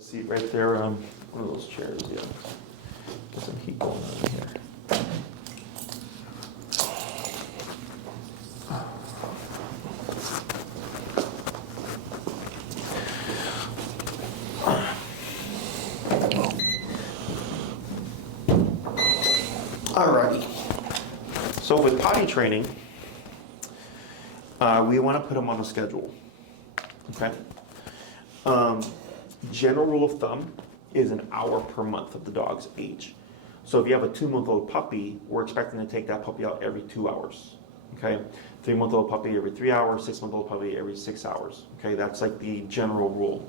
Seat right there, one of those chairs, yeah. Get some heat going on here. Alrighty. So with potty training, we want to put them on a schedule. Okay. General rule of thumb is an hour per month of the dog's age. So if you have a 2-month-old puppy, we're expecting to take that puppy out every 2 hours. Okay. 3-month-old puppy every 3 hours, 6-month-old puppy every 6 hours. Okay. That's like the general rule.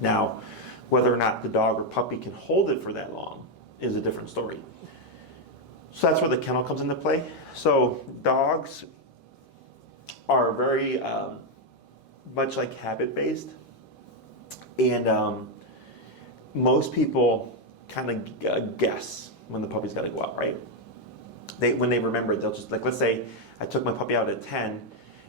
Now, whether or not the dog or puppy can hold it for that long is a different story. So that's where the kennel comes into play. So dogs are very much like habit-based, and most people kind of guess when the puppy's got to go out, right? When they remember it, they'll just, like, let's say I took my puppy out at 10,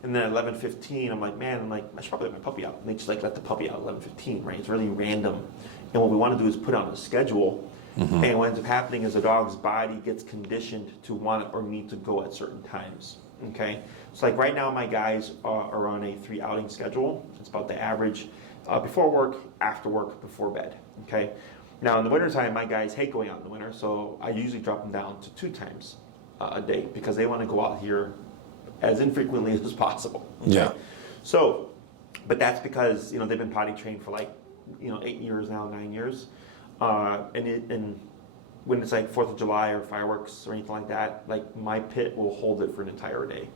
and then at 11:15, I should probably let my puppy out. And they just let the puppy out at 11:15, right? It's really random. And what we want to do is put on a schedule. Mm-hmm. And what ends up happening is the dog's body gets conditioned to want or need to go at certain times. Okay, so like right now, my guys are on a 3 outing schedule. It's about the average before work, after work, before bed. Okay, now in the wintertime, my guys hate going out in the winter, so I usually drop them down to 2 times a day because they want to go out here as infrequently as possible. Okay? Yeah. So, but that's because they've been potty trained for 8 years now, 9 years. And when it's like 4th of July or fireworks or anything like that, like my pit will hold it for an entire day.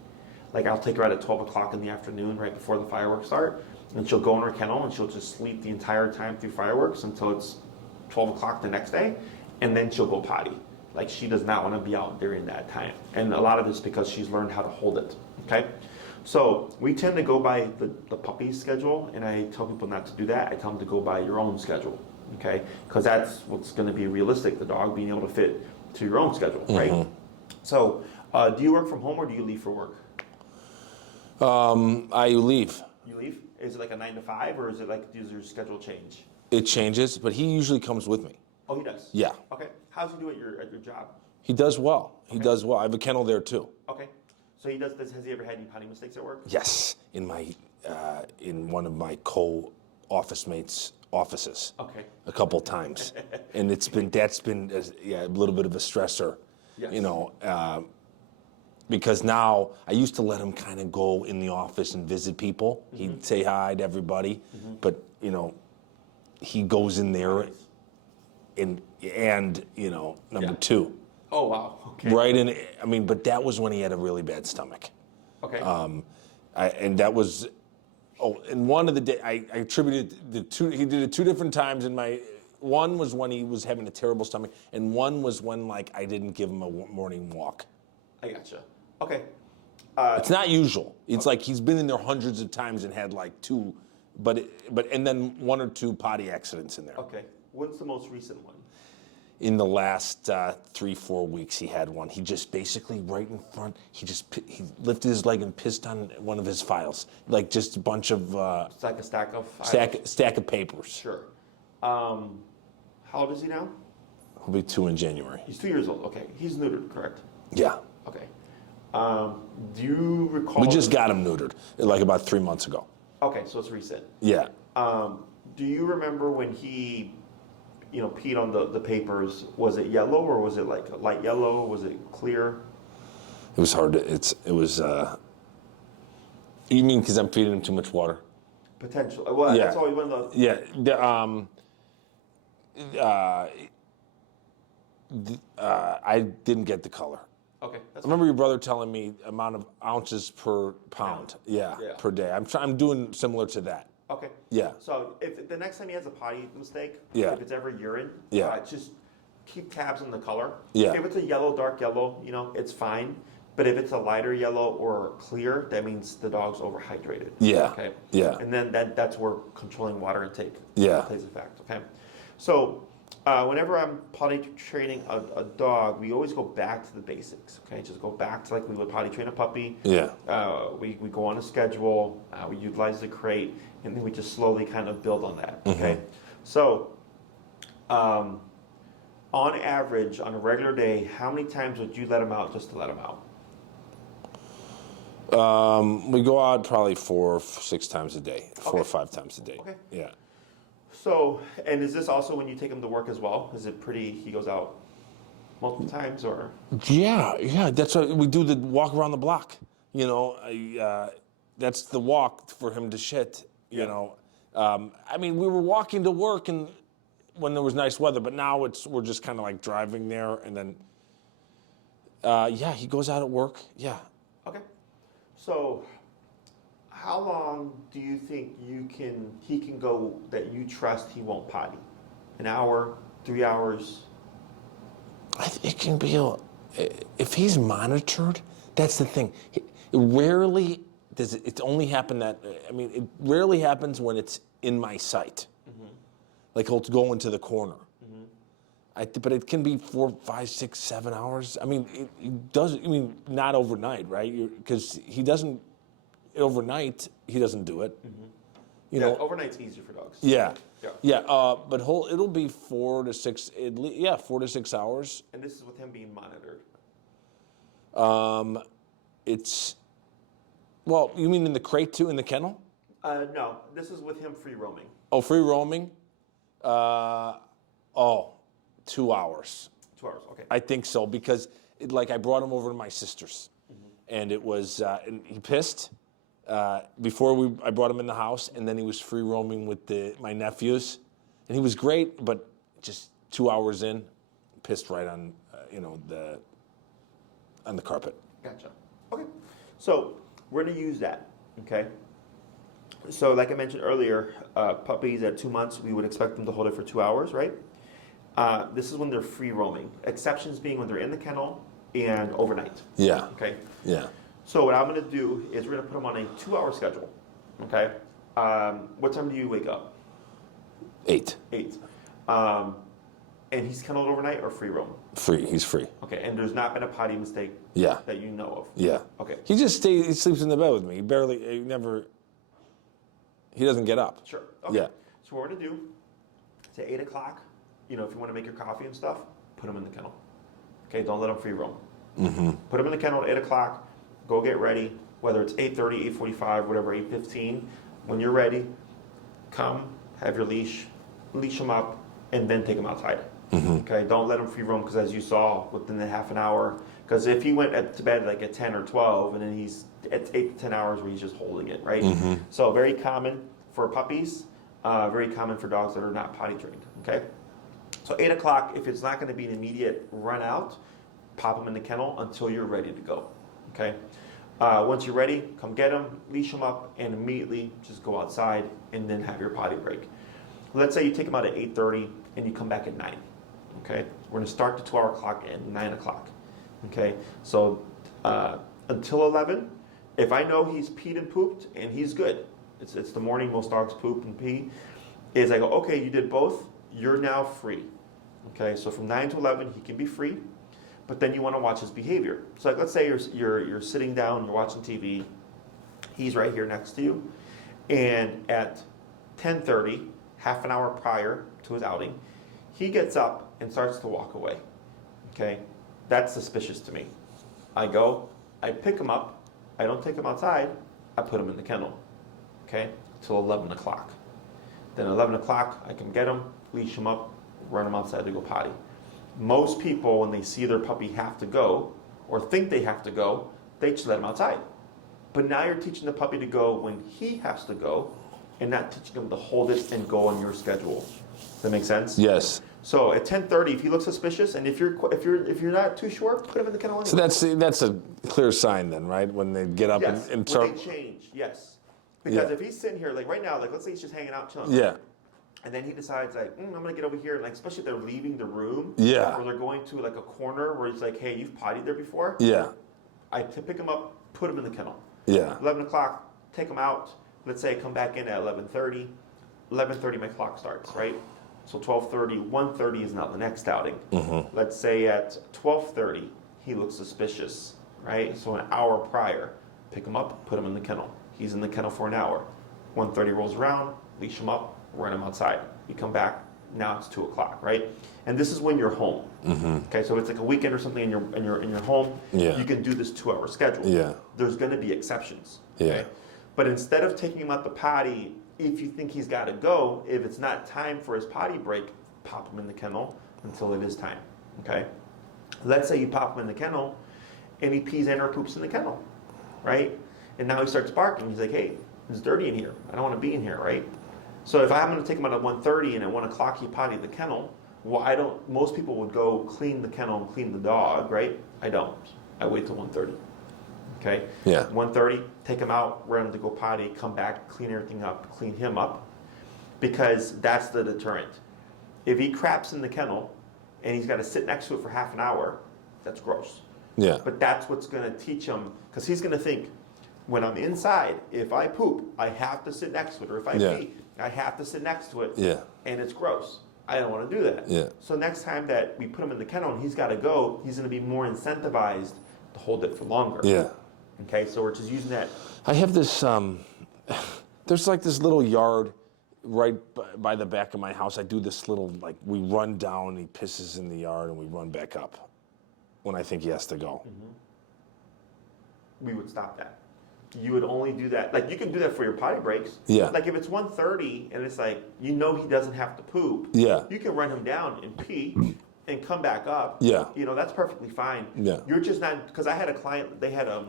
Like I'll take her out at 12 o'clock in the afternoon right before the fireworks start, and she'll go in her kennel and she'll just sleep the entire time through fireworks until it's 12 o'clock the next day, and then she'll go potty. Like she does not want to be out during that time. And a lot of it's because she's learned how to hold it, okay? So we tend to go by the puppy's schedule, and I tell people not to do that. I tell them to go by your own schedule. Okay, because that's what's going to be realistic, the dog being able to fit to your own schedule, right? Mm-hmm. So, do you work from home or do you leave for work? I leave. You leave? Is it like a 9 to 5 or is it like, does your schedule change? It changes, but he usually comes with me. Oh, he does? Yeah. Okay. How's he do at your job? He does well. He does well. I have a kennel there too. Okay. So he does this. Has he ever had any potty mistakes at work? Yes, in one of my co-office mates' offices. Okay. A couple times, and that's been a little bit of a stressor, yes. Because now I used to let him kind of go in the office and visit people. Mm-hmm. He'd say hi to everybody, mm-hmm. but he goes in there, and number 2. Oh wow. Okay. Right in, but that was when he had a really bad stomach. Okay. And that was. Oh, and one of the day I attributed the 2. He did it 2 different times. One was when he was having a terrible stomach, and one was when I didn't give him a morning walk. I gotcha. Okay. It's not usual. It's like he's been in there hundreds of times and had 2, and then 1 or 2 potty accidents in there. Okay. What's the most recent one? In the last 3-4 weeks, he had one. He just basically right in front. He lifted his leg and pissed on one of his files, like just a bunch of. It's like a stack of. Stack of papers. Sure. How old is he now? He'll be 2 in January. He's 2 years old. Okay, he's neutered, correct? Yeah. Okay. Do you recall? We just got him neutered, about 3 months ago. Okay, so it's recent. Yeah. Do you remember when he? Peed on the papers, was it yellow or was it like a light yellow? Was it clear? It was hard it was, you mean because I'm feeding him too much water? Potential. Well, yeah. That's all you want to know. Yeah. I didn't get the color. Okay. I remember your brother telling me amount of ounces per pound. Yeah, per day. I'm doing similar to that. Okay. Yeah. So if the next time he has a potty mistake, if it's ever urine, just keep tabs on the color. Yeah. If it's a yellow, dark yellow, it's fine. But if it's a lighter yellow or clear, that means the dog's overhydrated. Yeah. Okay. Yeah. And then that's where controlling water intake plays a factor. Okay. So whenever I'm potty training a dog, we always go back to the basics. Okay. Just go back to like we would potty train a puppy. Yeah. We go on a schedule. We utilize the crate. And then we just slowly kind of build on that, okay? Mm-hmm. So, on average, on a regular day, how many times would you let him out just to let him out? We go out probably 4 or 6 times a day, 4 or 5 times a day. Okay. Yeah. So, and is this also when you take him to work as well? Is it he goes out multiple times or? Yeah. That's what we do, the walk around the block. You know, that's the walk for him to shit, you know. I mean, we were walking to work and when there was nice weather, but now we're just kind of like driving there and then, he goes out at work. Yeah. Okay. So, how long do you think he can go that you trust he won't potty? An hour, 3 hours? It can be, if he's monitored, that's the thing. It rarely does it only happen it rarely happens when it's in my sight. Mm-hmm. Like he'll go into the corner. Mm-hmm. But it can be 4, 5, 6, 7 hours. I mean, it does. I mean, not overnight, right? Because he doesn't. Overnight, he doesn't do it. Mm-hmm. You know, overnight's easier for dogs. Yeah. But it'll be 4 to 6. 4 to 6 hours. And this is with him being monitored. Well, you mean in the crate too, in the kennel? No, this is with him free roaming. Oh, free roaming? 2 hours. 2 hours, okay. I think so because I brought him over to my sister's, and it was and he pissed before I brought him in the house, and then he was free roaming with my nephews, and he was great, but just 2 hours in, pissed right on on the carpet. Gotcha. Okay, so we're gonna use that. Okay. So, like I mentioned earlier, puppies at 2 months, we would expect them to hold it for 2 hours, right? This is when they're free roaming. Exceptions being when they're in the kennel and overnight. Yeah. Okay. Yeah. So what I'm going to do is we're going to put them on a 2-hour schedule. Okay. What time do you wake up? 8. 8. And he's kenneled overnight or free roam? Free. He's free. Okay. And there's not been a potty mistake. Yeah. That you know of. Yeah. Okay. He sleeps in the bed with me. He doesn't get up. Sure. Okay. Yeah. So what we're going to do, it's at 8 o'clock, if you want to make your coffee and stuff, put him in the kennel. Okay, don't let him free roam. Mm-hmm. Put him in the kennel at 8 o'clock, go get ready, whether it's 8:30, 8:45, whatever, 8:15. When you're ready, come, have your leash him up, and then take him outside. Mm-hmm. Okay, don't let him free roam, because as you saw, within the half an hour, because if he went to bed at 10 or 12, and then he's at 8 to 10 hours where he's just holding it, right? Mm-hmm. So very common for puppies, very common for dogs that are not potty trained, okay? So 8 o'clock, if it's not going to be an immediate run out, pop them in the kennel until you're ready to go, okay? Once you're ready, come get them, leash them up, and immediately just go outside and then have your potty break. Let's say you take them out at 8:30 and you come back at 9, okay? We're going to start the 2-hour clock at 9 o'clock, okay? So until 11, if I know he's peed and pooped and he's good, it's the morning most dogs poop and pee, is I go, okay, you did both, you're now free. Okay, so from 9 to 11, he can be free, but then you want to watch his behavior. So let's say you're sitting down, you're watching TV, he's right here next to you, and at 10:30, half an hour prior to his outing, he gets up and starts to walk away. Okay, that's suspicious to me. I pick him up, I don't take him outside, I put him in the kennel, okay, till 11 o'clock. Then 11 o'clock, I can get him, leash him up, run them outside to go potty. Most people, when they see their puppy have to go or think they have to go, they just let them outside. But now you're teaching the puppy to go when he has to go and not teaching them to hold it and go on your schedule. Does that make sense? Yes. So at 10:30, if he looks suspicious, and if you're not too sure, put him in the kennel anyway. So that's a clear sign then, right? When they get up yes. and start. When they change, yes. Because if he's sitting here, like right now, like let's say he's just hanging out chilling. Yeah. And then he decides, like, I'm going to get over here. Like, especially if they're leaving the room. Yeah. Or they're going to, like, a corner where it's like, hey, you've pottied there before. Yeah. I pick him up, put him in the kennel. Yeah. 11 o'clock, take him out. Let's say I come back in at 11:30. 11:30, my clock starts, right? So 12:30, 1:30 is now the next outing. Mm-hmm. Let's say at 12:30, he looks suspicious, right? So an hour prior, pick him up, put him in the kennel. He's in the kennel for an hour. 1:30 rolls around, leash him up, run him outside. You come back, now it's 2 o'clock, right? And this is when you're home. Okay, so it's like a weekend or something, and you're in your home. Yeah. You can do this 2-hour schedule. Yeah. There's going to be exceptions. Yeah. Okay? But instead of taking him out the potty, if you think he's got to go, if it's not time for his potty break, pop him in the kennel until it is time. Okay. Let's say you pop him in the kennel, and he pees and or poops in the kennel, right? And now he starts barking. He's like, "Hey, it's dirty in here. I don't want to be in here," right? So if I'm going to take him out at 1:30 and at 1 o'clock he potty the kennel, well, most people would go clean the kennel and clean the dog, right? I don't. I wait till 1:30. Okay? Yeah. 1:30, take him out, run him to go potty, come back, clean everything up, clean him up, because that's the deterrent. If he craps in the kennel and he's got to sit next to it for half an hour, that's gross. Yeah. But that's what's going to teach him, because he's going to think, when I'm inside, if I poop, I have to sit next to it, or if I pee, I have to sit next to it, and it's gross. I don't want to do that. Yeah. So next time that we put him in the kennel and he's got to go, he's going to be more incentivized to hold it for longer. Yeah. Okay, so we're just using that. I have this, there's like this little yard right by the back of my house. I do this little, like, we run down, he pisses in the yard, and we run back up when I think he has to go. We would stop that. You would only do that, like, you can do that for your potty breaks. Yeah. Like if it's 1:30 and it's like, he doesn't have to poop. Yeah. You can run him down and pee and come back up. Yeah. That's perfectly fine. Yeah. You're just not, because I had a client, they had a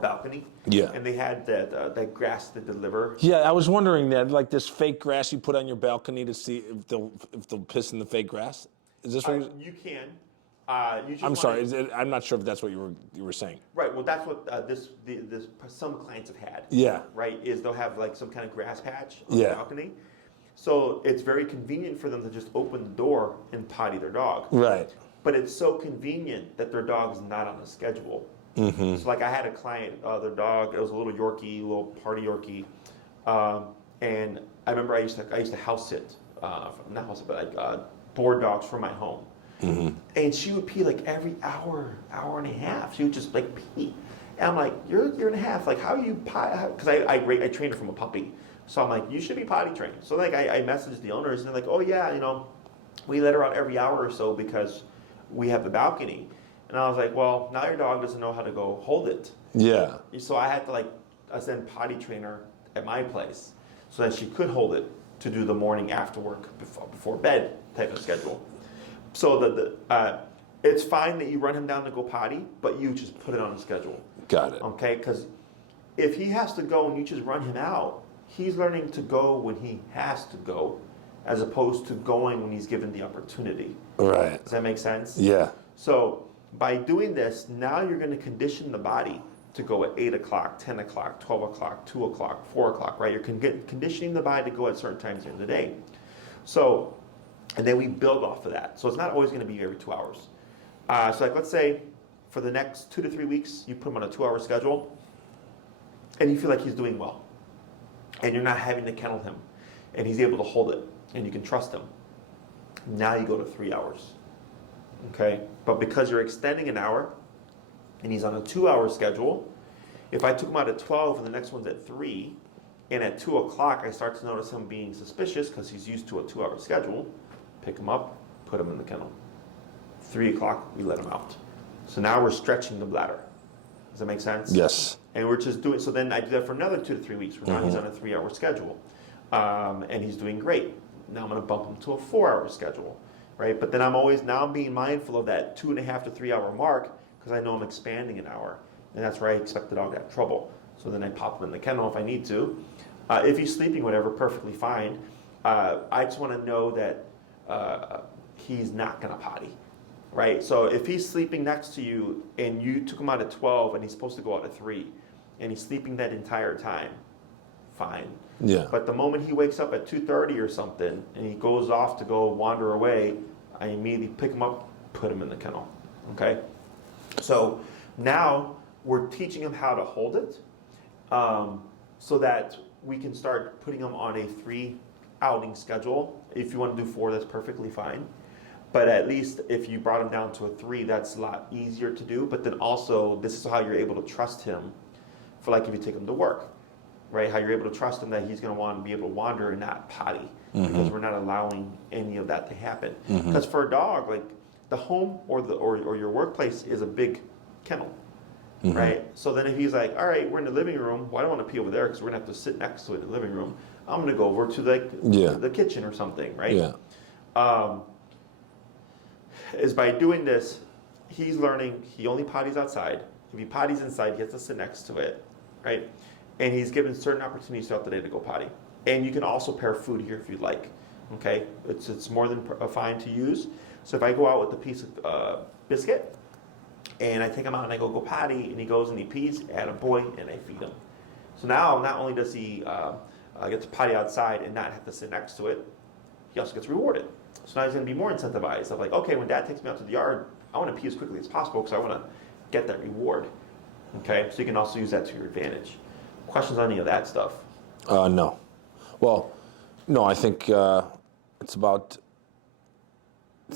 balcony. Yeah. And they had that grass to deliver. Yeah, I was wondering that, like this fake grass you put on your balcony to see if they'll piss in the fake grass. Is this what You can. You just I'm sorry. I'm not sure if that's what you were saying. Right. Well, that's what some clients have had. Yeah. Right. Is they'll have like some kind of grass patch on Yeah. the balcony, so it's very convenient for them to just open the door and potty their dog. Right. But it's so convenient that their dog's not on a schedule. So like I had a client, their dog, it was a little Yorkie, little party Yorkie, and I remember I used to house sit, not house sit, but like board dogs from my home. And she would pee like every hour and a half. She would just like pee. And I'm like, you're a year and a half. Like, how are you potty? Because I trained her from a puppy. So I'm like, you should be potty trained. So like I messaged the owners and they're like, oh yeah, we let her out every hour or so because we have the balcony. And I was like, well, now your dog doesn't know how to go hold it. Yeah. So I had to send potty trainer at my place so that she could hold it to do the morning after work before bed type of schedule. So it's fine that you run him down to go potty, but you just put it on the schedule. Got it. Okay? Because if he has to go and you just run him out, he's learning to go when he has to go, as opposed to going when he's given the opportunity. Right. Does that make sense? Yeah. So by doing this, now you're going to condition the body to go at 8 o'clock, 10 o'clock, 12 o'clock, 2 o'clock, 4 o'clock, right? You're conditioning the body to go at certain times during the day. So, and then we build off of that. So it's not always going to be every 2 hours. So like let's say for the next 2 to 3 weeks, you put him on a 2-hour schedule and you feel like he's doing well. And you're not having to kennel him. And he's able to hold it. And you can trust him. Now you go to 3 hours. Okay? But because you're extending an hour and he's on a 2-hour schedule, if I took him out at 12 and the next one's at 3, and at 2 o'clock I start to notice him being suspicious because he's used to a 2-hour schedule, pick him up, put him in the kennel. 3 o'clock, we let him out. So now we're stretching the bladder. Does that make sense? Yes. And we're just doing, so then I do that for another 2 to 3 weeks. Now he's on a 3-hour schedule. And he's doing great. Now I'm going to bump him to a 4-hour schedule, right? But then I'm being mindful of that 2.5 to 3 hour mark because I know I'm expanding an hour. And that's where I expect the dog to have trouble. So then I pop him in the kennel if I need to. If he's sleeping, whatever, perfectly fine. I just want to know that he's not going to potty, right? So if he's sleeping next to you and you took him out at 12 and he's supposed to go out at 3 and he's sleeping that entire time, fine. Yeah. But the moment he wakes up at 2:30 or something and he goes off to go wander away, I immediately pick him up, put him in the kennel, okay? So now we're teaching him how to hold it so that we can start putting him on a 3 outing schedule. If you want to do 4, that's perfectly fine. But at least if you brought him down to a 3, that's a lot easier to do. But then also, this is how you're able to trust him for like if you take him to work. right? How you're able to trust him that he's going to want to be able to wander and not potty, because we're not allowing any of that to happen. Because for a dog, like the home or your workplace is a big kennel, right? So then if he's like, all right, we're in the living room, well, I don't want to pee over there because we're going to have to sit next to it in the living room. I'm going to go over to the kitchen or something, right? Yeah. Is by doing this, he's learning he only potties outside. If he potties inside, he has to sit next to it, right? And he's given certain opportunities throughout the day to go potty. And you can also pair food here if you'd like, okay? It's more than fine to use. So if I go out with a piece of biscuit, and I take him out and I go potty, and he goes and he pees, attaboy, and I feed him. So now, not only does he get to potty outside and not have to sit next to it, he also gets rewarded. So now he's going to be more incentivized of like, okay, when Dad takes me out to the yard, I want to pee as quickly as possible because I want to get that reward. Okay, so you can also use that to your advantage. Questions on any of that stuff? No. Well, no, I think it's not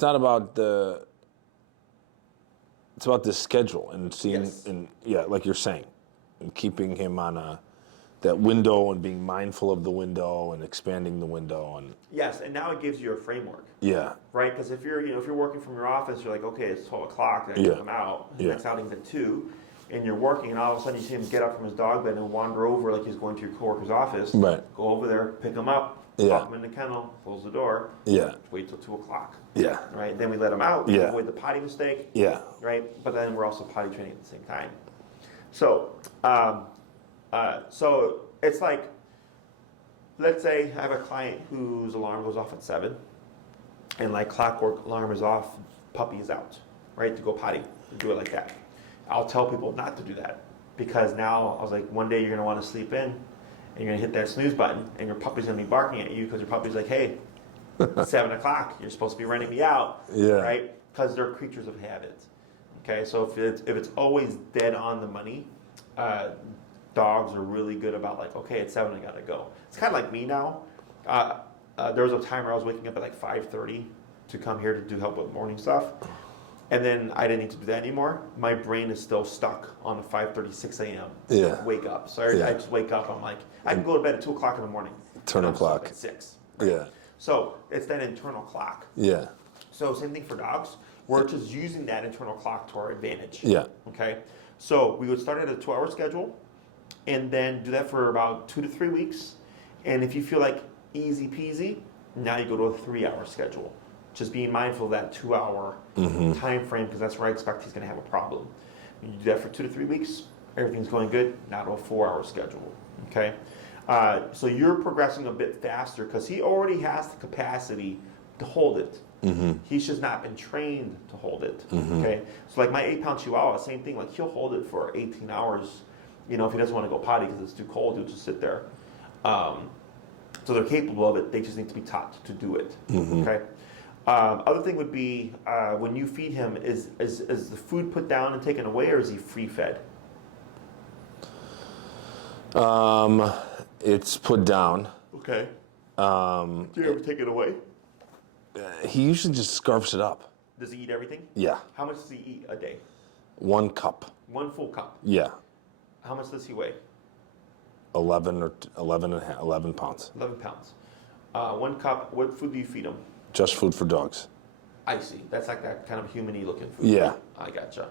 about the. It's about the schedule and seeing, and like you're saying, and keeping him on that window and being mindful of the window and expanding the window and. Yes, and now it gives you a framework. Yeah. Right, because if you're working from your office, you're like, okay, it's 12 o'clock, and I come out. The next outing's at 2, and you're working, and all of a sudden you see him get up from his dog bed and wander over like he's going to your coworker's office. Right. Go over there, pick him up. Lock him in the kennel, close the door. Yeah. Wait till 2 o'clock. Yeah. Right. Then we let him out. Yeah. Avoid the potty mistake. Yeah. Right. But then we're also potty training at the same time. So, so it's like, let's say I have a client whose alarm goes off at 7, and like clockwork, alarm is off, puppy is out, right, to go potty. Do it like that. I'll tell people not to do that because now I was like, one day you're gonna want to sleep in. And you're going to hit that snooze button, and your puppy's going to be barking at you because your puppy's like, hey, 7 o'clock, you're supposed to be running me out, right? Because they're creatures of habit. Okay, so if it's always dead on the money, dogs are really good about like, okay, it's 7, I got to go. It's kind of like me now. There was a time where I was waking up at like 5:30 to come here to do help with morning stuff. And then I didn't need to do that anymore. My brain is still stuck on the 5:30, 6 a.m. Wake up. So I just wake up. I'm like, I can go to bed at 2 o'clock in the morning. Internal clock. At 6. Right? Yeah. So it's that internal clock. Yeah. So same thing for dogs. We're just using that internal clock to our advantage. Yeah. Okay. So we would start at a 2-hour schedule, and then do that for about 2 to 3 weeks. And if you feel like easy peasy, now you go to a 3-hour schedule. Just being mindful of that 2-hour time frame, because that's where I expect he's going to have a problem. You do that for 2 to 3 weeks, everything's going good, now to a 4-hour schedule. Okay, so you're progressing a bit faster because he already has the capacity to hold it. He's just not been trained to hold it. Okay, so like my 8-pound Chihuahua, same thing. Like he'll hold it for 18 hours. You know, if he doesn't want to go potty because it's too cold, he'll just sit there. So they're capable of it. They just need to be taught to do it. Okay. Other thing would be when you feed him, is the food put down and taken away, or is he free fed? It's put down. Okay. Do you ever take it away? He usually just scarfs it up. Does he eat everything? Yeah. How much does he eat a day? 1 cup. 1 full cup. Yeah. How much does he weigh? 11 pounds. 11 pounds. 1 cup. What food do you feed him? Just food for dogs. I see. That's like that kind of human-y looking food. Yeah. I gotcha.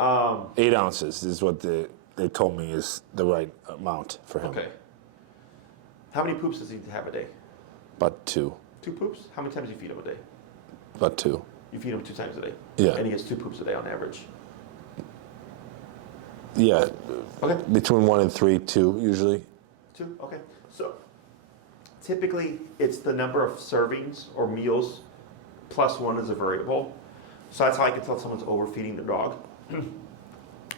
8 ounces is what they told me is the right amount for him. Okay. How many poops does he have a day? About 2. 2 poops? How many times do you feed him a day? About 2. You feed him 2 times a day? Yeah. And he gets 2 poops a day on average? Yeah. Okay. Between 1 and 3, 2 usually. 2? Okay. So typically it's the number of servings or meals plus 1 is a variable. So that's how I can tell someone's overfeeding their dog.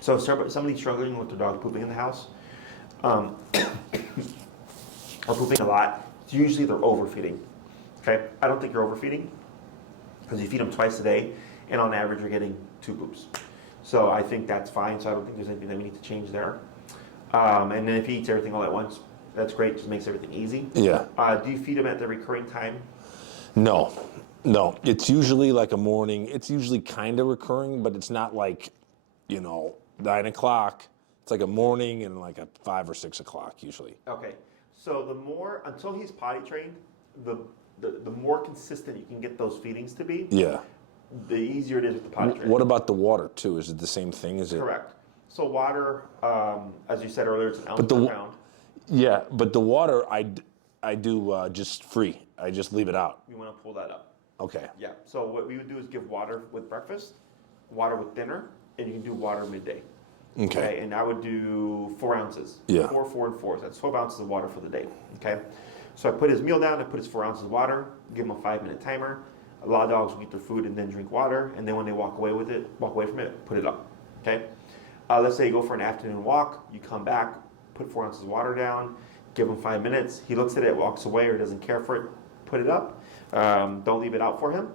So if somebody's struggling with their dog pooping in the house, or pooping a lot, it's usually they're overfeeding. Okay? I don't think you're overfeeding because you feed them twice a day, and on average you're getting 2 poops. So I think that's fine. So I don't think there's anything that we need to change there. And then if he eats everything all at once, that's great. Just makes everything easy. Yeah. Do you feed him at the recurring time? No. It's usually like a morning. It's usually kind of recurring, but it's not like, 9 o'clock, It's like a morning and like a 5 or 6 o'clock usually. Okay. So the more, until he's potty trained, the more consistent you can get those feedings to be, Yeah. the easier it is with the potty training. What about the water too? Is it the same thing? Is it? Correct. So water, as you said earlier, it's an ounce But per pound. Yeah, but the water I do just free. I just leave it out. You want to pull that up. Okay. Yeah. So what we would do is give water with breakfast, water with dinner, and you can do water midday. Okay. And I would do 4 ounces. Yeah. 4, 4, and 4. So that's 12 ounces of water for the day. Okay. So I put his meal down. I put his 4 ounces of water. Give him a 5-minute timer. A lot of dogs will eat their food and then drink water. And then when they walk away from it, put it up. Okay. Let's say you go for an afternoon walk. You come back, put 4 ounces of water down. Give him 5 minutes. He looks at it, walks away, or doesn't care for it. Put it up. Don't leave it out for him.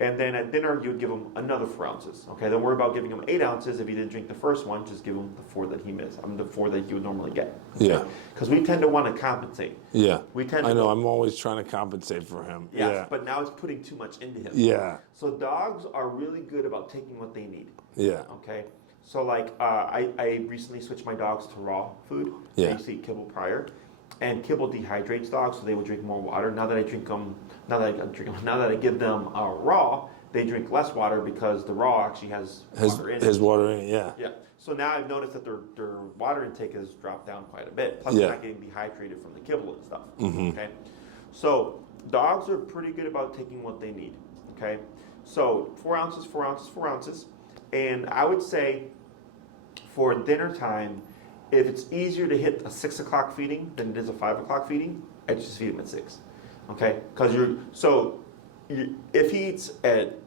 And then at dinner, you would give him another 4 ounces. Okay, don't worry about giving him 8 ounces. If he didn't drink the first one, just give him the 4 that he missed. The 4 that he would normally get. Yeah. Because we tend to want to compensate. Yeah. I know. I'm always trying to compensate for him. Yes, Yeah. but now it's putting too much into him. Yeah. So dogs are really good about taking what they need. Yeah. Okay. So like I recently switched my dogs to raw food. Yeah. I used to eat kibble prior. And kibble dehydrates dogs, so they would drink more water. Now that I give them raw, they drink less water because the raw actually has water in it. Has water in it, yeah. Yeah. So now I've noticed that their water intake has dropped down quite a bit. Plus, Yeah. they're not getting dehydrated from the kibble and stuff. Okay. So dogs are pretty good about taking what they need. Okay. So 4 ounces, 4 ounces, 4 ounces, and I would say for dinner time, if it's easier to hit a 6 o'clock feeding than it is a 5 o'clock feeding, I just feed him at 6. Okay? Because if he eats at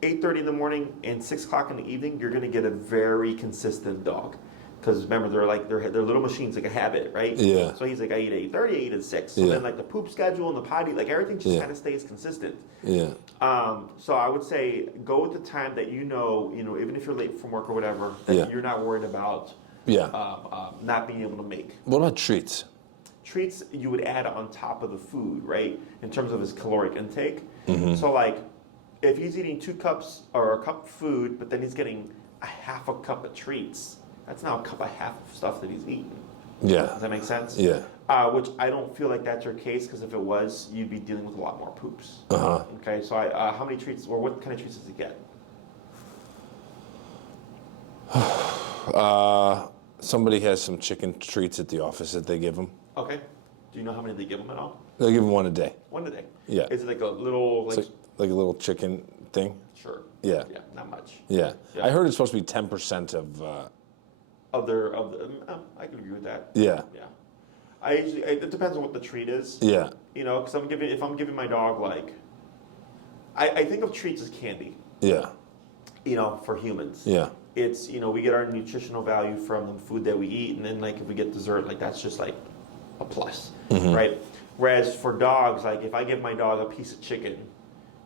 8:30 in the morning and 6 o'clock in the evening, you're going to get a very consistent dog. Because remember, they're little machines, like a habit, right? Yeah. So he's like, I eat at 8:30, I eat at 6. So Yeah. then like the poop schedule and the potty, like everything just kind of stays consistent. Yeah. So I would say go with the time that you know, even if you're late from work or whatever, that Yeah. you're not worried about not being able to make. What about treats? Treats you would add on top of the food, right? In terms of his caloric intake. Mm-hmm. So like, if he's eating 2 cups or a cup of food, but then he's getting a half a cup of treats, that's now a cup and a half of stuff that he's eating. Yeah. Does that make sense? Yeah. Which I don't feel like that's your case, because if it was, you'd be dealing with a lot more poops. Uh-huh. Okay, so how many treats, or what kind of treats does he get? Somebody has some chicken treats at the office that they give him. Okay. Do you know how many they give him at all? They give him one a day. One a day. Yeah. Is it like a little, It's like a little chicken thing. Sure. Yeah. Yeah, not much. Yeah. Yeah. I heard it's supposed to be 10% of. I can agree with that. Yeah. Yeah. It depends on what the treat is. Yeah. Because if I'm giving my dog I think of treats as candy. Yeah. For humans. Yeah. It's, we get our nutritional value from the food that we eat, and then like if we get dessert, like that's just like a plus, right? Whereas for dogs, like if I give my dog a piece of chicken,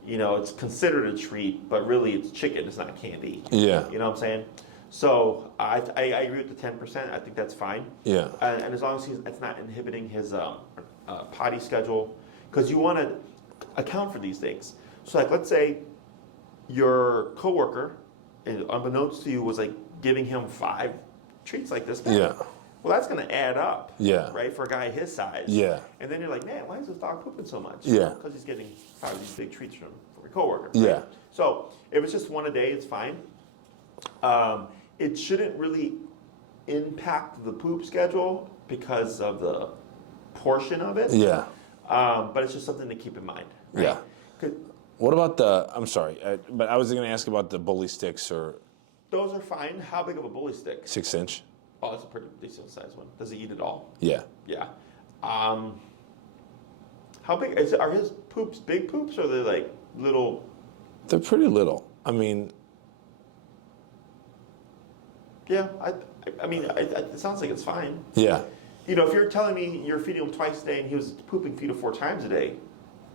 it's considered a treat, but really it's chicken, it's not candy. Yeah. You know what I'm saying? So I agree with the 10%. I think that's fine. Yeah. And as long as it's not inhibiting his potty schedule, because you want to account for these things. So like let's say your coworker, unbeknownst to you, was like giving him 5 treats like this. Yeah. Well, that's going to add up. Yeah. Right, for a guy his size. Yeah. And then you're like, man, why is this dog pooping so much? Yeah. Because he's getting 5 of these big treats from a coworker. Right? Yeah. So if it's just one a day, it's fine. It shouldn't really impact the poop schedule because of the portion of it. Yeah. But it's just something to keep in mind. Right? Yeah. 'Cause What about I'm sorry, but I was going to ask about the bully sticks or those are fine. How big of a bully stick? 6-inch. Oh, it's a pretty decent sized one. Does he eat it all? Yeah. Yeah. How big are his poops? Big poops, or are they like little? They're pretty little. I mean. Yeah, I mean, it sounds like it's fine. Yeah. If you're telling me you're feeding him twice a day and he was pooping 3 to 4 times a day,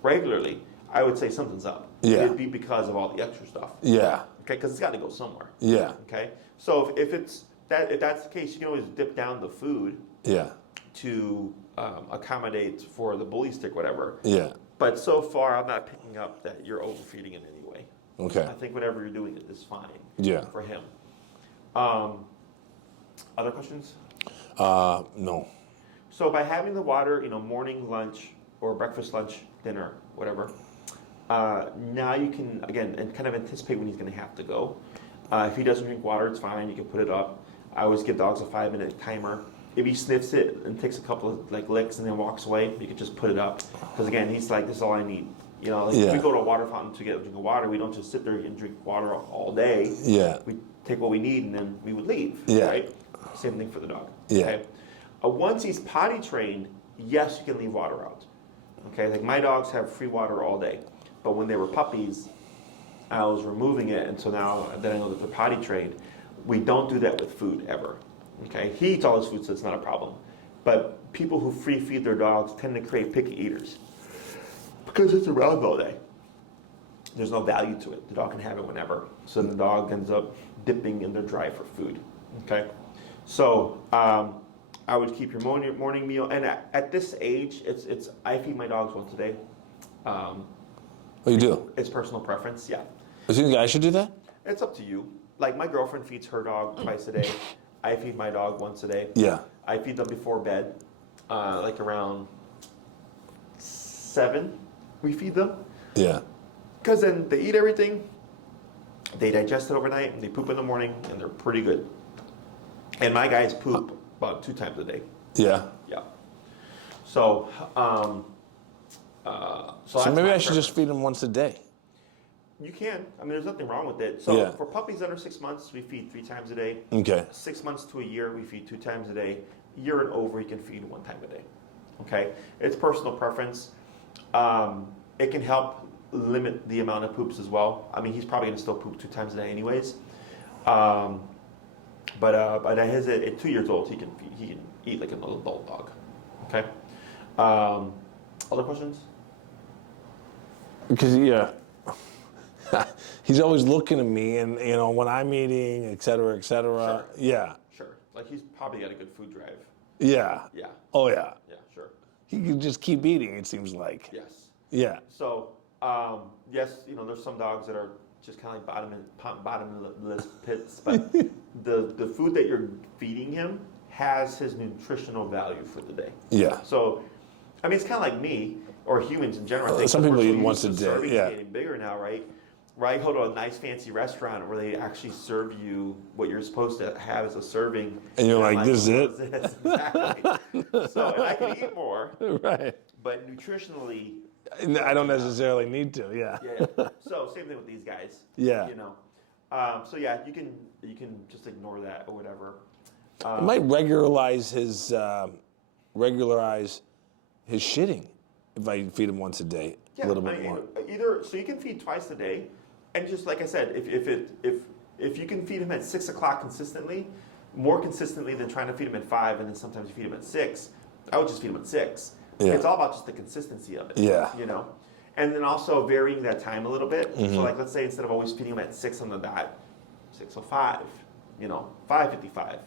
regularly, I would say something's up. Yeah. It'd be because of all the extra stuff. Yeah. Okay, because it's got to go somewhere. Yeah. Okay, so if that's the case, you can always dip down the food. Yeah. To accommodate for the bully stick, whatever. Yeah. But so far, I'm not picking up that you're overfeeding in any way. Okay. I think whatever you're doing is fine. Yeah. For him. Other questions? No. So by having the water, morning, lunch, or breakfast, lunch, dinner, whatever, now you can, again, and kind of anticipate when he's going to have to go. If he doesn't drink water, it's fine. You can put it up. I always give dogs a 5-minute timer. If he sniffs it and takes a couple of licks and then walks away, you can just put it up. Because again, he's like, this is all I need. If we go to a water fountain to get a drink of water, we don't just sit there and drink water all day. Yeah. We take what we need and then we would leave. Yeah. Right? Same thing for the dog. Yeah. Okay? Once he's potty trained, yes, you can leave water out. Okay, like my dogs have free water all day, but when they were puppies, I was removing it, and so now that I know that they're potty trained, we don't do that with food ever. Okay, he eats all his food, so it's not a problem. But people who free feed their dogs tend to create picky eaters because it's around all day. There's no value to it. The dog can have it whenever, so the dog ends up dipping in their dry for food. Okay, so. I would keep your morning meal, and at this age, I feed my dogs once a day. You do? It's personal preference, yeah. Do you think I should do that? It's up to you. Like my girlfriend feeds her dog twice a day. I feed my dog once a day. Yeah. I feed them before bed, like around 7. We feed them. Yeah. Because then they eat everything, they digest it overnight, and they poop in the morning, and they're pretty good. And my guys poop about 2 times a day. Yeah. Yeah. So, so maybe I should just feed them once a day. You can. I mean, there's nothing wrong with it. So Yeah. for puppies under 6 months, we feed 3 times a day. Okay. 6 months to a year, we feed 2 times a day. Year and over, you can feed 1 time a day. Okay. It's personal preference. It can help limit the amount of poops as well. I mean, he's probably going to still poop 2 times a day anyways. But at 2 years old, he can eat like an adult dog. Okay. Other questions? Because he's always looking at me, and when I'm eating, et cetera, et cetera. Sure. Yeah. Sure. Like he's probably got a good food drive. Yeah. Yeah. Oh yeah. Yeah. Sure. He can just keep eating. It seems like. Yes. Yeah. So yes, there's some dogs that are just kind of like bottom of the list pits, but the food that you're feeding him has his nutritional value for the day. Yeah. So, I mean, it's kind of like me or humans in general. I think Some people we're eat so once used a to day. servings Yeah. getting bigger now, right? Right, go to a nice fancy restaurant where they actually serve you what you're supposed to have as a serving. And you're like, this is what it? is this? Exactly. So, and I can eat more, Right. but nutritionally, I don't necessarily need to. Yeah. yeah. So same thing with these guys. Yeah. So yeah, you can just ignore that or whatever. It might regularize his shitting if I feed him once a day, Yeah, a little bit more. Either so you can feed twice a day, and just like I said, if you can feed him at 6 o'clock consistently, more consistently than trying to feed him at 5, and then sometimes you feed him at 6, I would just feed him at 6. Yeah. It's all about just the consistency of it. Yeah. And then also varying that time a little bit. Mm-hmm. So like let's say instead of always feeding him at 6 on the dot, 6:05, 5:55,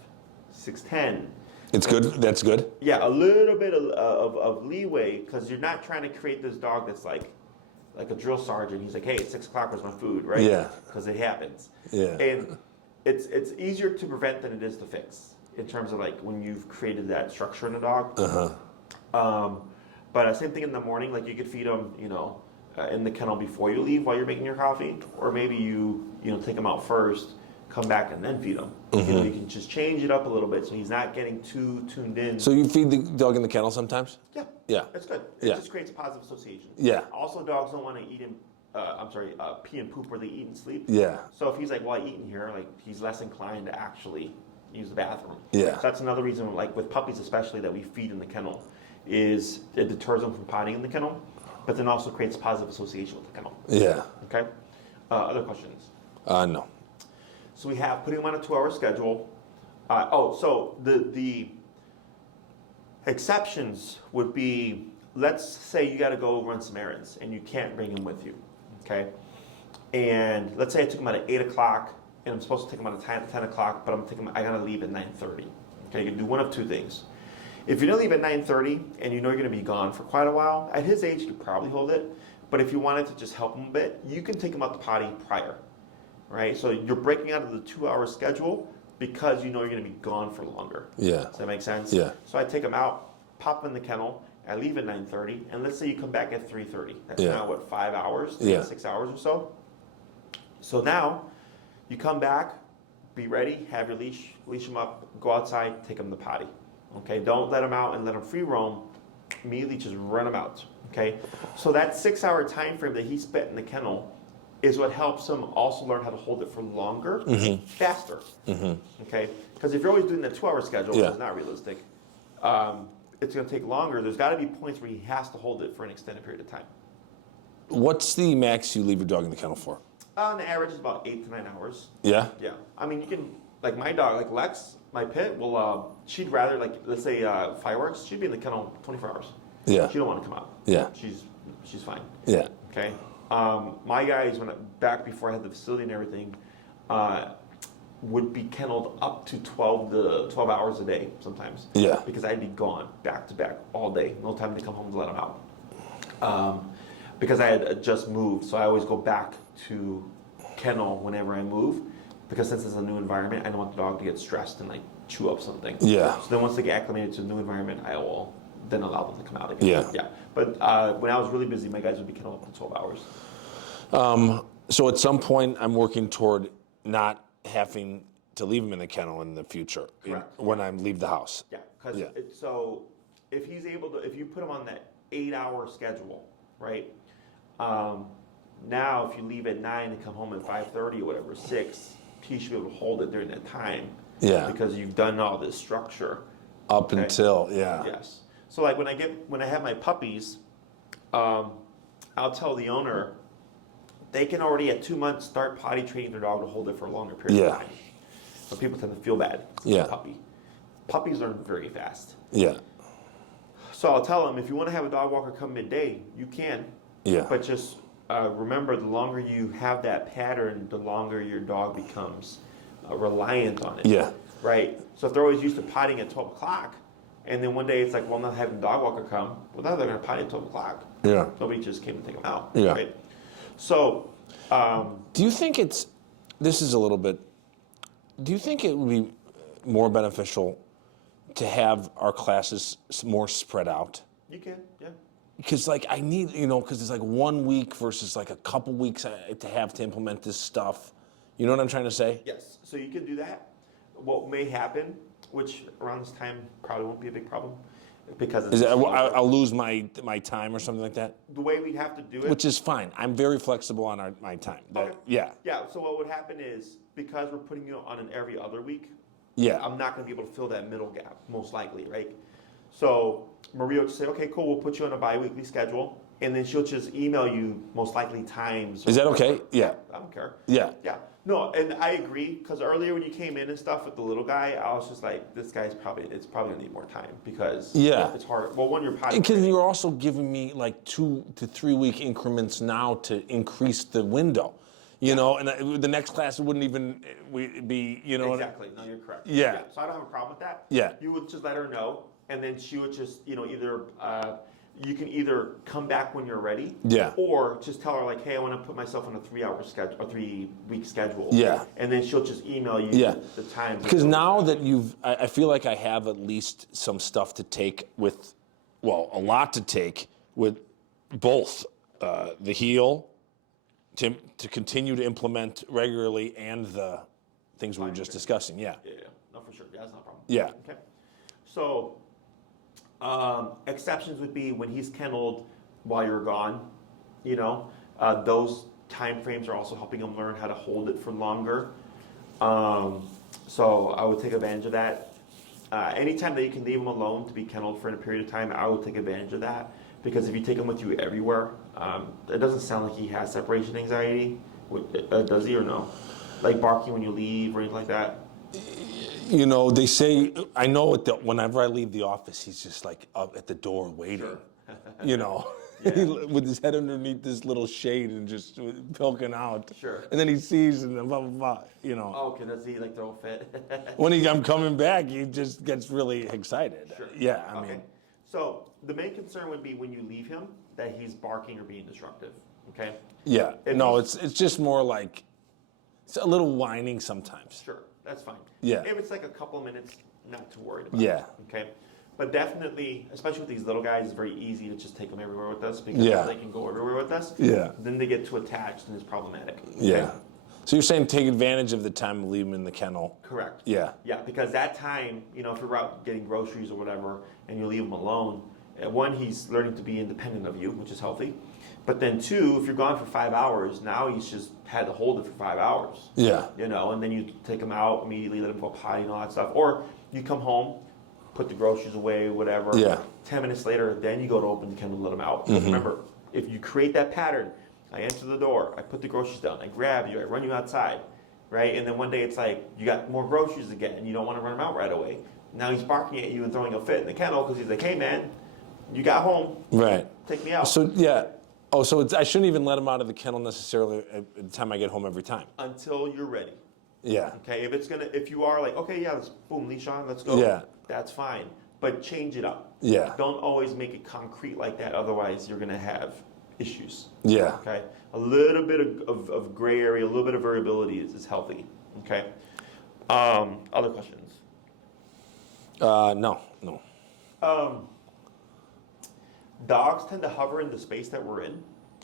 6:10. It's good. That's good. Yeah, a little bit of leeway because you're not trying to create this dog that's like a drill sergeant. He's like, hey, it's 6 o'clock, where's my food, right? Yeah. Because it happens. Yeah. And it's easier to prevent than it is to fix in terms of like when you've created that structure in a dog. But same thing in the morning, like you could feed them, in the kennel before you leave while you're making your coffee, or maybe you take them out first, come back and then feed them. You can just change it up a little bit so he's not getting too tuned in. So you feed the dog in the kennel sometimes? Yeah. Yeah. That's good. It just creates a positive association. Yeah. Also, dogs don't want to eat in, pee and poop where they eat and sleep. Yeah. So if he's like, well, I eat in here, like he's less inclined to actually use the bathroom. Yeah. So that's another reason, like with puppies especially, that we feed in the kennel, is it deters them from potting in the kennel, but then also creates a positive association with the kennel. Yeah. Okay. Other questions? No. So we have putting them on a 2-hour schedule. So the exceptions would be, let's say you got to go run some errands and you can't bring him with you, okay? And let's say I took him out at 8 o'clock and I'm supposed to take him out at 10 o'clock, but I got to leave at 9:30. Okay, you can do one of two things. If you're going to leave at 9:30 and you know you're going to be gone for quite a while, at his age you could probably hold it. But if you wanted to just help him a bit, you can take him out the potty prior, right? So you're breaking out of the 2-hour schedule, because you know you're going to be gone for longer. Yeah. Does that make sense? Yeah. So I take them out, pop them in the kennel, I leave at 9:30, and let's say you come back at 3:30. That's now, what, 5 hours? 6 hours or so? So now, you come back, be ready, have your leash them up, go outside, take them to potty. Okay, don't let them out and let them free roam. Immediately just run them out. Okay, so that 6 hour time frame that he spent in the kennel is what helps him also learn how to hold it for longer, faster. Okay, because if you're always doing that 2 hour schedule, which is not realistic, it's going to take longer. There's got to be points where he has to hold it for an extended period of time. What's the max you leave your dog in the kennel for? On average, is about 8 to 9 hours. Yeah? Yeah. I mean, you can, like my dog, like Lex, my pit, will, she'd rather, like, let's say fireworks, she'd be in the kennel 24 hours. Yeah. She don't want to come out. Yeah. She's fine. Yeah. Okay. My guys, back before I had the facility and everything, would be kenneled up to 12 hours a day sometimes. Yeah. Because I'd be gone back to back all day. No time to come home to let them out. Because I had just moved, so I always go back to kennel whenever I move. Because since it's a new environment, I don't want the dog to get stressed and like chew up something. Yeah. So then once they get acclimated to the new environment, I will then allow them to come out again. Yeah. Yeah. But when I was really busy, my guys would be kenneled up to 12 hours. So at some point, I'm working toward not having to leave him in the kennel in the future. Correct. When I leave the house. Yeah. Because so if he's able to, if you put him on that 8 hour schedule, right? Now if you leave at 9 and come home at 5:30 or whatever, 6, he should be able to hold it during that time. Yeah. Because you've done all this structure. Up until, Yes. So like when I have my puppies, I'll tell the owner they can already at 2 months start potty training their dog to hold it for a longer period of time. But people tend to feel bad. It's a puppy. Puppies learn very fast. Yeah. So I'll tell them if you want to have a dog walker come midday, you can. Yeah. But just remember, the longer you have that pattern, the longer your dog becomes reliant on it. Yeah. Right? So if they're always used to potting at 12 o'clock, and then one day it's like, well, I'm not having a dog walker come, well, now they're going to potty at 12 o'clock. Yeah. Nobody just came to take them out. Yeah. Right? So. Do you think this is a little bit, do you think it would be more beneficial to have our classes more spread out? You can, yeah. Because like I need, because it's like 1 week versus like a couple weeks to have to implement this stuff. You know what I'm trying to say? Yes. So you can do that. What may happen, which around this time probably won't be a big problem, because I'll lose my time or something like that. The way we'd have to do it, which is fine. I'm very flexible on my time. Okay. Yeah. Yeah. So what would happen is because we're putting you on an every other week. Yeah. I'm not going to be able to fill that middle gap, most likely, right? So Maria will just say, okay, cool, we'll put you on a bi-weekly schedule, and then she'll just email you most likely times. Is that okay? Yeah. I don't care. Yeah. Yeah. No, and I agree, because earlier when you came in and stuff with the little guy, I was just like, this guy's probably going to need more time, because it's hard. Well, when you're potty because you're also giving me like 2 to 3 week increments now to increase the window. And the next class wouldn't even be, Exactly. No, you're correct. Yeah. So I don't have a problem with that. Yeah. You would just let her know, and then she would just, either you can either come back when you're ready. Yeah. Or just tell her like, hey, I want to put myself on a 3 hour schedule, a 3 week schedule. Yeah. And then she'll just email you the times. Because now that I feel like I have at least some stuff to take with, a lot to take with both the heel. To continue to implement regularly and the things we were just discussing, Yeah, no, for sure. Yeah, that's not a problem. Yeah. Okay. So, exceptions would be when he's kenneled while you're gone. Those time frames are also helping him learn how to hold it for longer. So I would take advantage of that. Anytime that you can leave him alone to be kenneled for a period of time, I would take advantage of that. Because if you take him with you everywhere, it doesn't sound like he has separation anxiety. Does he or no? Like barking when you leave or anything like that? They say, I know whenever I leave the office, he's just like up at the door waiting, with his head underneath this little shade and just pilking out. Sure. And then he sees and blah, blah, blah, Oh, okay, does he like throw a fit? When I'm coming back, he just gets really excited. Sure. Yeah, I mean. So the main concern would be when you leave him that he's barking or being disruptive. Okay. Yeah. It's just more like it's a little whining sometimes. Sure. That's fine. Yeah. If it's like a couple of minutes, not too worried about Yeah. it. Okay. But definitely, especially with these little guys, it's very easy to just take them everywhere with us because Yeah. they can go everywhere with us. Yeah. Then they get too attached and it's problematic. Okay? Yeah. So you're saying take advantage of the time and leave them in the kennel. Correct. Yeah. Yeah, because that time, if you're out getting groceries or whatever and you leave him alone, one, he's learning to be independent of you, which is healthy. But then two, if you're gone for 5 hours, now he's just had to hold it for 5 hours. Yeah. And then you take him out immediately, let him go potty and all that stuff. Or you come home, put the groceries away, whatever. Yeah. 10 minutes later, then you go to open the kennel and let him out. Because remember, if you create that pattern, I enter the door, I put the groceries down, I grab you, I run you outside, right? And then one day it's like, you got more groceries again, and you don't want to run him out right away. Now he's barking at you and throwing a fit in the kennel because he's like, hey man, you got home. Right. Take me out. So, yeah. Oh, so I shouldn't even let him out of the kennel necessarily at the time I get home every time. Until you're ready. Yeah. Okay, if you are like, okay, yeah, let's boom, leash on, let's go. Yeah. That's fine. But change it up. Yeah. Don't always make it concrete like that, otherwise you're gonna have issues. Yeah. Okay. A little bit of gray area, a little bit of variability is healthy. Okay. Other questions? No. Dogs tend to hover in the space that we're in.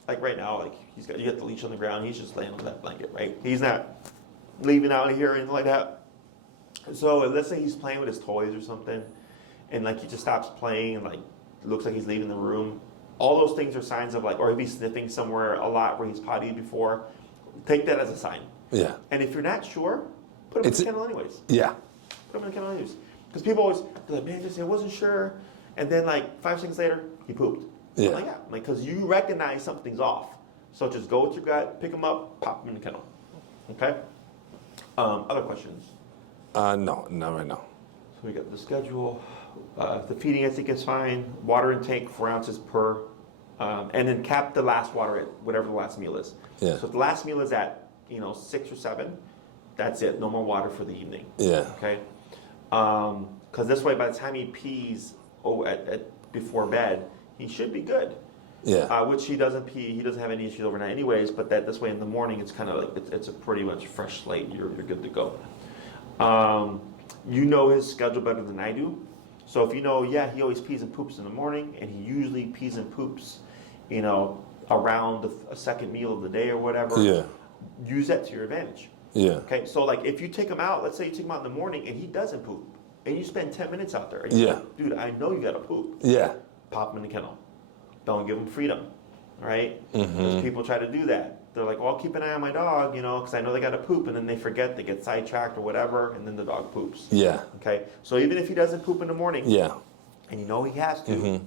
Like right now, like you got the leash on the ground, he's just laying on that blanket, right? He's not leaving out of here or anything like that. So let's say he's playing with his toys or something, and like he just stops playing and like it looks like he's leaving the room. All those things are signs of like, or if he's sniffing somewhere a lot where he's pottied before, take that as a sign. Yeah. And if you're not sure, put him in the kennel anyways. Yeah. Put him in the kennel anyways. Because people always be like, man, I wasn't sure. And then like 5 seconds later, he pooped. Yeah. I'm like, yeah. Like, because you recognize something's off. So just go with your gut, pick him up, pop him in the kennel. Okay? Other questions? No, not right now. So we got the schedule. The feeding, I think, is fine. Water intake, 4 ounces per. And then cap the last water at whatever the last meal is. Yeah. So if the last meal is at 6 or 7, that's it. No more water for the evening. Yeah. Okay. Because this way, by the time he pees before bed, he should be good. Yeah. Which he doesn't pee. He doesn't have any issues overnight, anyways. But this way, in the morning, it's kind of like it's a pretty much fresh slate. You're good to go. You know his schedule better than I do. So if he always pees and poops in the morning, and he usually pees and poops, around a second meal of the day or whatever. Yeah. Use that to your advantage. Yeah. Okay. So like if you take him out, let's say you take him out in the morning and he doesn't poop, and you spend 10 minutes out there. And you're like, dude, I know you got to poop. Yeah. Pop him in the kennel. Don't give him freedom. Right? Because people try to do that. They're like, well, I'll keep an eye on my dog, because I know they got to poop, and then they forget, they get sidetracked or whatever, and then the dog poops. Yeah. Okay? So even if he doesn't poop in the morning, Yeah. and he has to,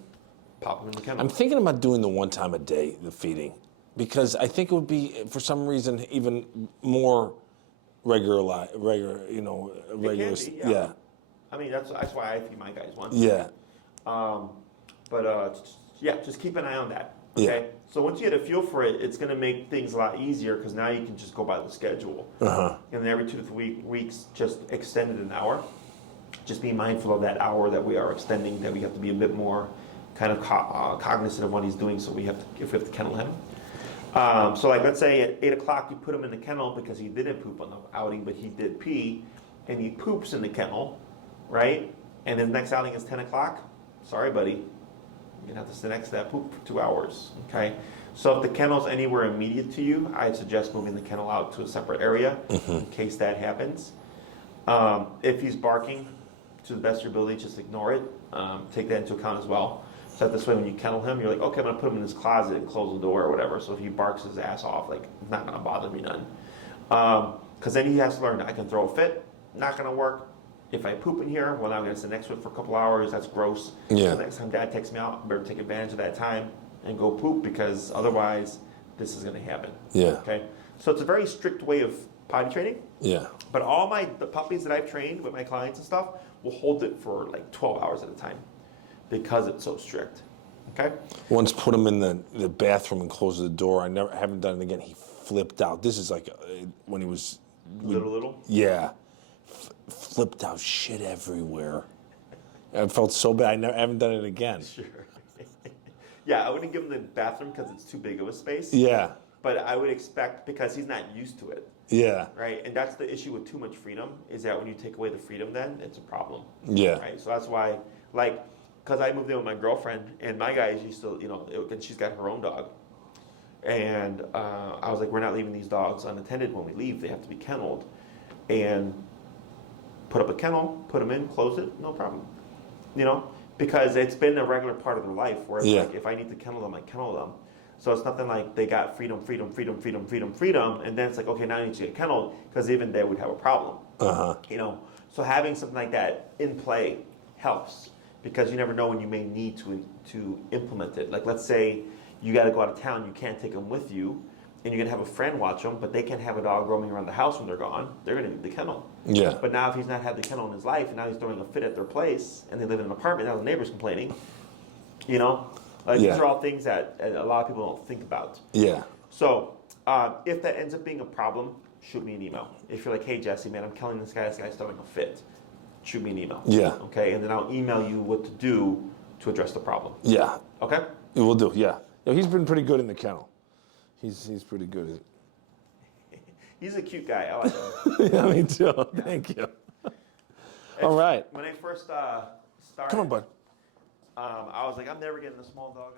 pop him in the kennel. I'm thinking about doing the one time a day, the feeding, because I think it would be, for some reason, even more regular. Yeah. I mean, that's why I feed my guys once. Yeah. Just keep an eye on that. Okay. Yeah. So once you get a feel for it, it's going to make things a lot easier because now you can just go by the schedule. Uh-huh. And then every 2 to 3 weeks, just extend it an hour. Just be mindful of that hour that we are extending. That we have to be a bit more kind of cognizant of what he's doing. So if we have to kennel him. So like let's say at 8 o'clock you put him in the kennel because he didn't poop on the outing, but he did pee, and he poops in the kennel, right? And his next outing is 10 o'clock. Sorry, buddy. You're going to have to sit next to that poop for 2 hours, okay? So if the kennel's anywhere immediate to you, I'd suggest moving the kennel out to a separate area in case that happens. If he's barking, to the best of your ability, just ignore it. Take that into account as well. So that this way when you kennel him, you're like, okay, I'm going to put him in his closet and close the door or whatever. So if he barks his ass off, like, it's not going to bother me none. Because then he has to learn, I can throw a fit, not going to work. If I poop in here, well, now I'm going to sit next to it for a couple hours. That's gross. Yeah. So next time Dad takes me out, I better take advantage of that time and go poop because otherwise this is going to happen. Yeah. Okay. So it's a very strict way of potty training. Yeah. But all the puppies that I've trained with my clients and stuff will hold it for like 12 hours at a time because it's so strict. Okay. Once put him in the bathroom and closed the door. I haven't done it again. He flipped out. This is like when he was Little. Yeah. Flipped out shit everywhere. I felt so bad. I haven't done it again. Sure. Yeah, I wouldn't give him the bathroom because it's too big of a space. Yeah. but I would expect, because he's not used to it, Yeah. right? And that's the issue with too much freedom, is that when you take away the freedom, then it's a problem. Yeah. Right. So that's why, like, because I moved in with my girlfriend, and my guys used to, and she's got her own dog. And I was like, we're not leaving these dogs unattended when we leave. They have to be kenneled. And put up a kennel, put them in, close it, no problem. Because it's been a regular part of their life where it's like, if I need to kennel them, I kennel them. So it's nothing like they got freedom, and then it's like, okay, now I need to get kenneled, because even they would have a problem. So having something like that in play helps, because you never know when you may need to implement it. Like, let's say you got to go out of town, you can't take them with you, and you're going to have a friend watch them, but they can't have a dog roaming around the house when they're gone. They're going to need the kennel. Yeah. But now if he's not had the kennel in his life, and now he's throwing a fit at their place, and they live in an apartment, now the neighbor's complaining, these are all things that a lot of people don't think about. Yeah. So if that ends up being a problem, shoot me an email. If you're like, hey, Jesse, man, I'm killing this guy's throwing a fit, shoot me an email. Yeah. Okay, and then I'll email you what to do to address the problem. Yeah. Okay? We'll do, yeah. He's been pretty good in the kennel. He's pretty good at it. He's a cute guy. I like him. Yeah, me too. Thank you. All right. When I first started, Come on, bud. I was like, I'm never getting a small dog.